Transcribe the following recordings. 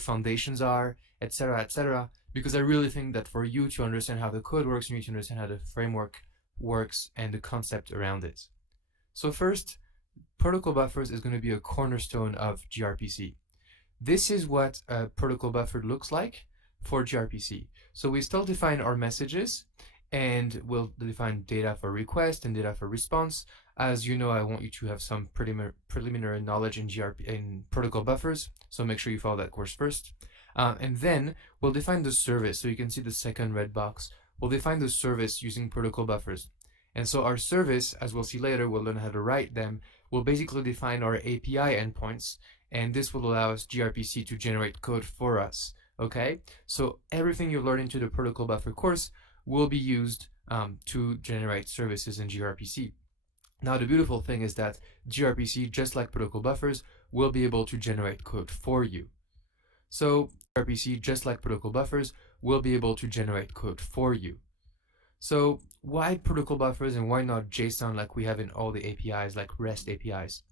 the foundations are, etc., because I really think that for you to understand how the code works, you need to understand how the framework works and the concept around it. So first, protocol buffers is going to be a cornerstone of gRPC. This is what a protocol buffer looks like for gRPC. So we still define our messages, and we'll define data for request and data for response. As you know, I want you to have some preliminary knowledge in protocol buffers, so make sure you follow that course first. And then we'll define the service. So you can see the second red box. We'll define the service using protocol buffers. And so our service, as we'll see later, we'll learn how to write them, will basically define our API endpoints, and this will allow us gRPC to generate code for us. Okay, so everything you learn into the protocol buffer course will be used to generate services in gRPC. Now the beautiful thing is that gRPC, just like protocol buffers, will be able to generate code for you. So gRPC, just like protocol buffers, will be able to generate code for you. So why protocol buffers and why not JSON like we have in all the APIs, like REST APIs?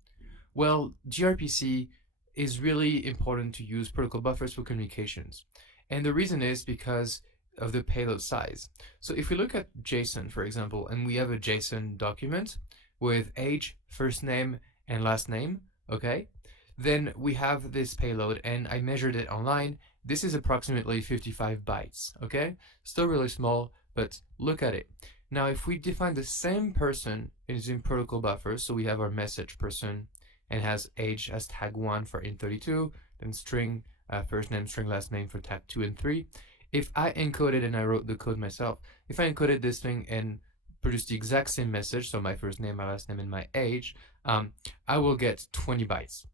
Well, gRPC is really important to use protocol buffers for communications. And the reason is because of the payload size. So if we look at JSON, for example, and we have a JSON document with age, first name, and last name, okay? Then we have this payload, and I measured it online. This is approximately 55 bytes, okay? Still really small, but look at it. Now, if we define the same person using protocol buffers, so we have our message person and has age as tag 1 for int32, then string, first name, string, last name for tag 2 and 3. If I encoded, and I wrote the code myself, if I encoded this thing and produced the exact same message, so my first name, my last name, and my age, I will get 20 bytes.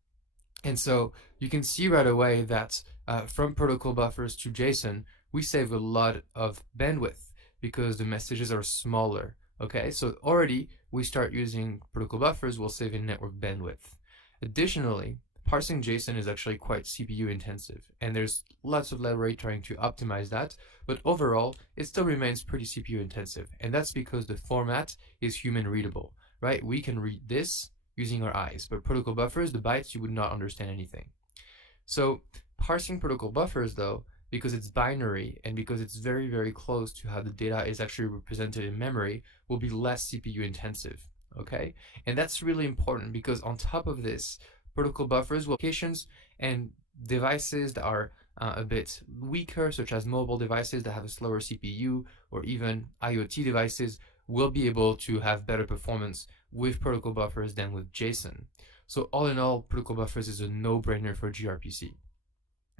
And so you can see right away that from protocol buffers to JSON, we save a lot of bandwidth because the messages are smaller. Okay, so already we start using protocol buffers, we'll save in network bandwidth. Additionally, parsing JSON is actually quite CPU intensive, and there's lots of library trying to optimize that, but overall, it still remains pretty CPU intensive, and that's because the format is human readable, right? We can read this using our eyes, but protocol buffers, the bytes, you would not understand anything. So parsing protocol buffers, though, because it's binary and because it's very, very close to how the data is actually represented in memory, will be less CPU intensive, okay? And that's really important because on top of this, protocol buffers will applications and devices that are a bit weaker, such as mobile devices that have a slower CPU, or even IoT devices, will be able to have better performance with protocol buffers than with JSON. So all in all, protocol buffers is a no-brainer for gRPC.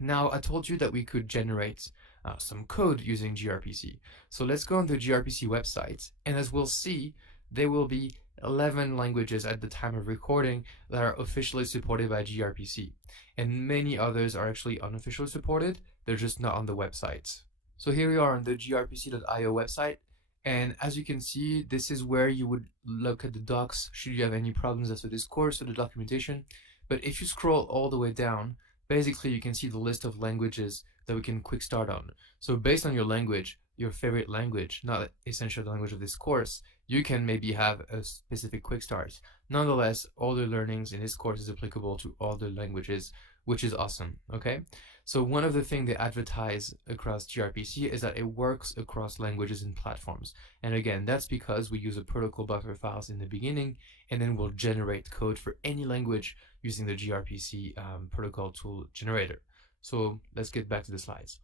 Now, I told you that we could generate some code using gRPC. So let's go on the gRPC website, and as we'll see, there will be 11 languages at the time of recording that are officially supported by gRPC, and many others are actually unofficially supported. They're just not on the website. So here we are on the grpc.io website, and as you can see, this is where you would look at the docs should you have any problems after this course or the documentation. But if you scroll all the way down, basically you can see the list of languages that we can quick start on. So based on your language, your favorite language, not essentially the language of this course, you can maybe have a specific quick start. Nonetheless, all the learnings in this course is applicable to all the languages, which is awesome, okay? So one of the things they advertise across gRPC is that it works across languages and platforms. And again, that's because we use a protocol buffer files in the beginning, and then we'll generate code for any language using the gRPC protocol tool generator. So let's get back to the slides.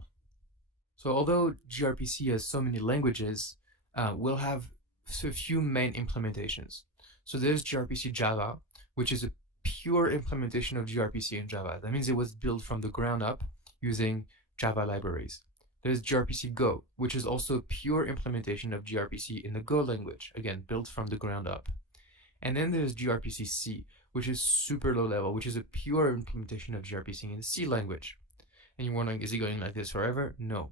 So although gRPC has so many languages, we'll have a few main implementations. So there's gRPC Java, which is a pure implementation of gRPC in Java. That means it was built from the ground up using Java libraries. There's gRPC Go, which is also a pure implementation of gRPC in the Go language, again, built from the ground up. And then there's gRPC C, which is super low level, which is a pure implementation of gRPC in the C language. And you're wondering, is it going like this forever? No.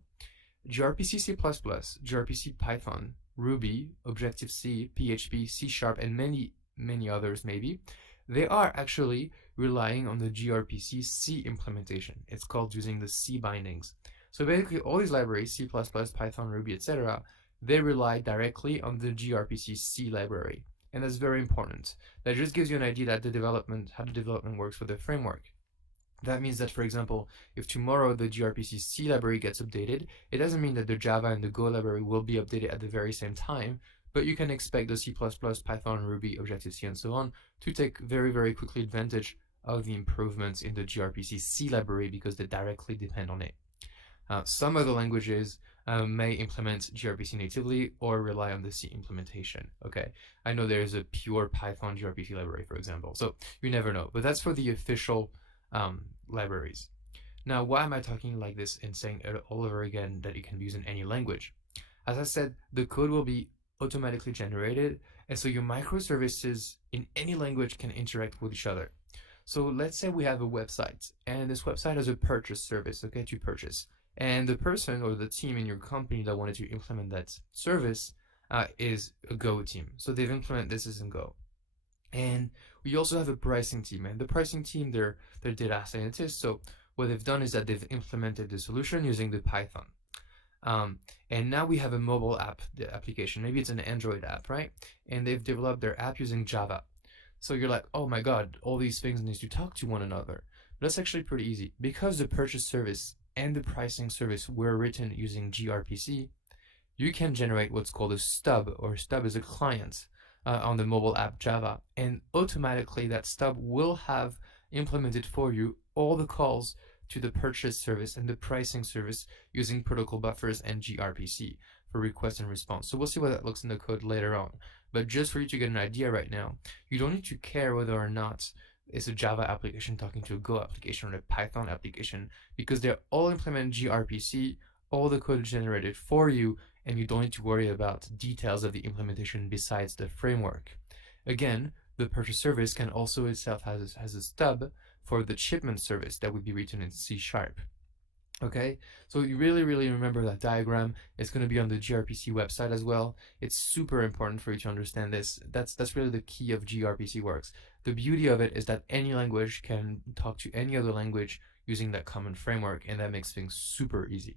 gRPC C++, gRPC Python, Ruby, Objective-C, PHP, C#, and many others maybe, they are actually relying on the gRPC C implementation. It's called using the C bindings. So basically all these libraries, C++, Python, Ruby, etc., they rely directly on the gRPC C library. And that's very important. That just gives you an idea that how the development works for the framework. That means that, for example, if tomorrow the gRPC C library gets updated, it doesn't mean that the Java and the Go library will be updated at the very same time, but you can expect the C++, Python, Ruby, Objective-C, and so on to take very, very quickly advantage of the improvements in the gRPC C library because they directly depend on it. Some other languages may implement gRPC natively or rely on the C implementation. Okay, I know there's a pure Python gRPC library, for example, so you never know, but that's for the official libraries. Now, why am I talking like this and saying it all over again that it can be used in any language? As I said, the code will be automatically generated, and so your microservices in any language can interact with each other. So let's say we have a website, and this website has a purchase service, okay, to purchase. And the person or the team in your company that wanted to implement that service is a Go team. So they've implemented this as in Go. And we also have a pricing team, and the pricing team, they're data scientists. So what they've done is that they've implemented the solution using the Python. And now we have a mobile app, the application. Maybe it's an Android app, right? And they've developed their app using Java. So you're like, oh my God, all these things need to talk to one another. But that's actually pretty easy. Because the purchase service and the pricing service were written using gRPC, you can generate what's called a stub, or stub is a client on the mobile app Java, and automatically that stub will have implemented for you all the calls to the purchase service and the pricing service using protocol buffers and gRPC for request and response. So we'll see what that looks in the code later on. But just for you to get an idea right now, you don't need to care whether or not it's a Java application talking to a Go application or a Python application, because they're all implementing gRPC, all the code is generated for you, and you don't need to worry about details of the implementation besides the framework. Again, the purchase service can also itself has a stub for the shipment service that would be written in C#. Okay, so you really remember that diagram. It's going to be on the gRPC website as well. It's super important for you to understand this. That's really the key of gRPC works. The beauty of it is that any language can talk to any other language using that common framework, and that makes things super easy.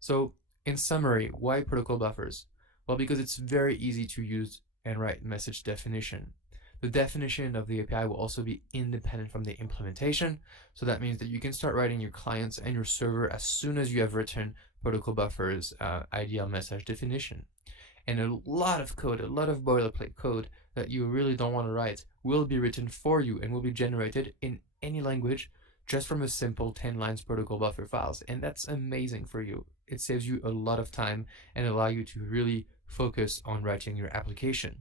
So in summary, why protocol buffers? Well, because it's very easy to use and write message definition. The definition of the API will also be independent from the implementation. So that means that you can start writing your clients and your server as soon as you have written protocol buffers ideal message definition. And a lot of code, a lot of boilerplate code that you really don't want to write will be written for you and will be generated in any language just from a simple 10 lines protocol buffer files. And that's amazing for you. It saves you a lot of time and allow you to really focus on writing your application.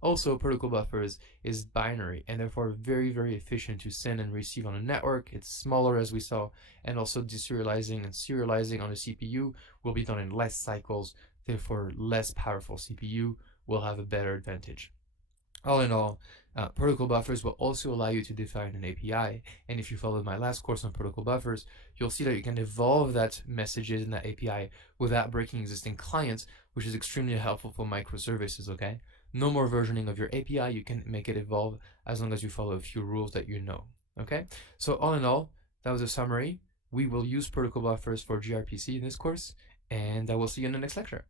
Also, protocol buffers is binary and therefore very efficient to send and receive on a network. It's smaller, as we saw, and also deserializing and serializing on a CPU will be done in less cycles, therefore less powerful CPU will have a better advantage. All in all, protocol buffers will also allow you to define an API, and if you followed my last course on protocol buffers, you'll see that you can evolve that messages in that API without breaking existing clients, which is extremely helpful for microservices, okay? No more versioning of your API, you can make it evolve as long as you follow a few rules that you know, okay? So all in all, that was a summary. We will use protocol buffers for gRPC in this course, and I will see you in the next lecture.